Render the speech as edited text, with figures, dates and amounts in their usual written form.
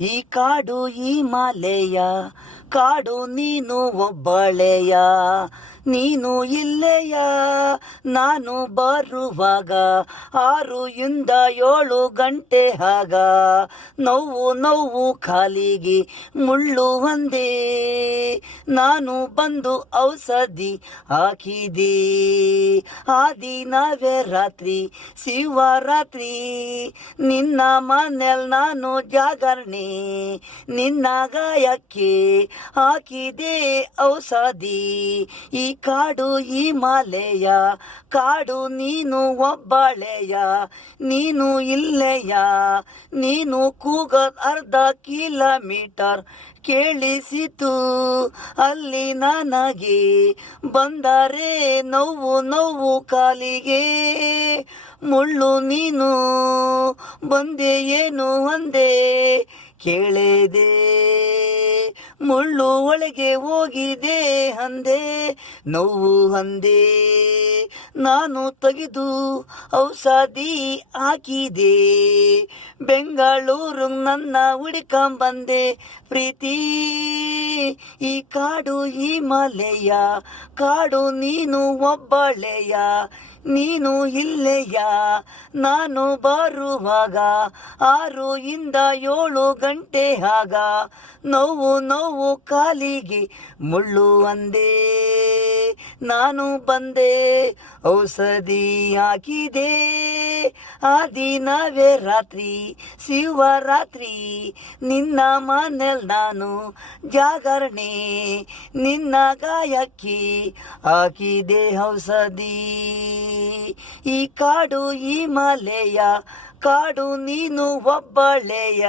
ಈ ಕಾಡು ಈ ಮಾಲೆಯ ಕಾಡು ನೀನು ಒಬ್ಬಳೆಯ ನೀನು ಇಲ್ಲೆಯ ನಾನು ಬರುವಾಗ 6 ರಿಂದ 7 ಗಂಟೆ ಆಗ ನೋವು ಕಾಲಿಗೆ ಮುಳ್ಳು ಒಂದೇ ನಾನು ಬಂದು ಔಷಧಿ ಹಾಕಿದೆ ಆ ದಿನವೇ ರಾತ್ರಿ ಶಿವರಾತ್ರಿ ನಿನ್ನ ಮನೆಯಲ್ಲಿ ನಾನು ಜಾಗರಣೆ ನಿನ್ನ ಗಾಯಕ್ಕೆ ಹಾಕಿದೆ ಔಷಧಿ ಈ ಕಾಡು ಈ ಮಾಲೆಯ ಕಾಡು ನೀನು ಒಬ್ಬಳೆಯ ನೀನು ಇಲ್ಲೆಯ ನೀನು ಕೂಗೋದ್ 1/2 ಕಿಲೋಮೀಟರ್ ಕೇಳಿಸಿತು ಅಲ್ಲಿ ನನಗೆ ಬಂದರೆ ನೋವು ಕಾಲಿಗೆ ಮುಳ್ಳು ನೀನು ಬಂದೆ ಏನು ಒಂದೇ ಕೇಳಿದೆ ಮುಳ್ಳು ಒಳಗೆ ಹೋಗಿದೆ ಅಂದೆ ನೋವು ಅಂದೆ ನಾನು ತೆಗೆದು ಔಷಧಿ ಹಾಕಿದೆ ಬೆಂಗಳೂರು ನನ್ನ ಹುಡುಕಂಬಂದೆ ಪ್ರೀತಿ ಈ ಕಾಡು ಈ ಮಲೆಯ ಕಾಡು ನೀನು ಒಬ್ಬಳೆಯ ನೀನು ಇಲ್ಲೆಯ ನಾನು ಬರುವಾಗ 6 ರಿಂದ 7 ಗಂಟೆ ಆಗ ನೋವು ಕಾಲಿಗೆ ಮುಳ್ಳು ಅಂದೆ ನಾನು ಬಂದೆ ಔಷಧಿ ಹಾಕಿದೆ ಆ ದಿನವೇ ರಾತ್ರಿ ಶಿವರಾತ್ರಿ ನಿನ್ನ ಮನೆಯಲ್ಲಿ ನಾನು ಜಾಗರಣೆ ನಿನ್ನ ಗಾಯಕ್ಕೆ ಹಾಕಿದೆ ಔಷಧಿ ಈ ಕಾಡು ಈ ಮಲೆಯ ಕಾಡು ನೀನು ಒಬ್ಬಳೆಯ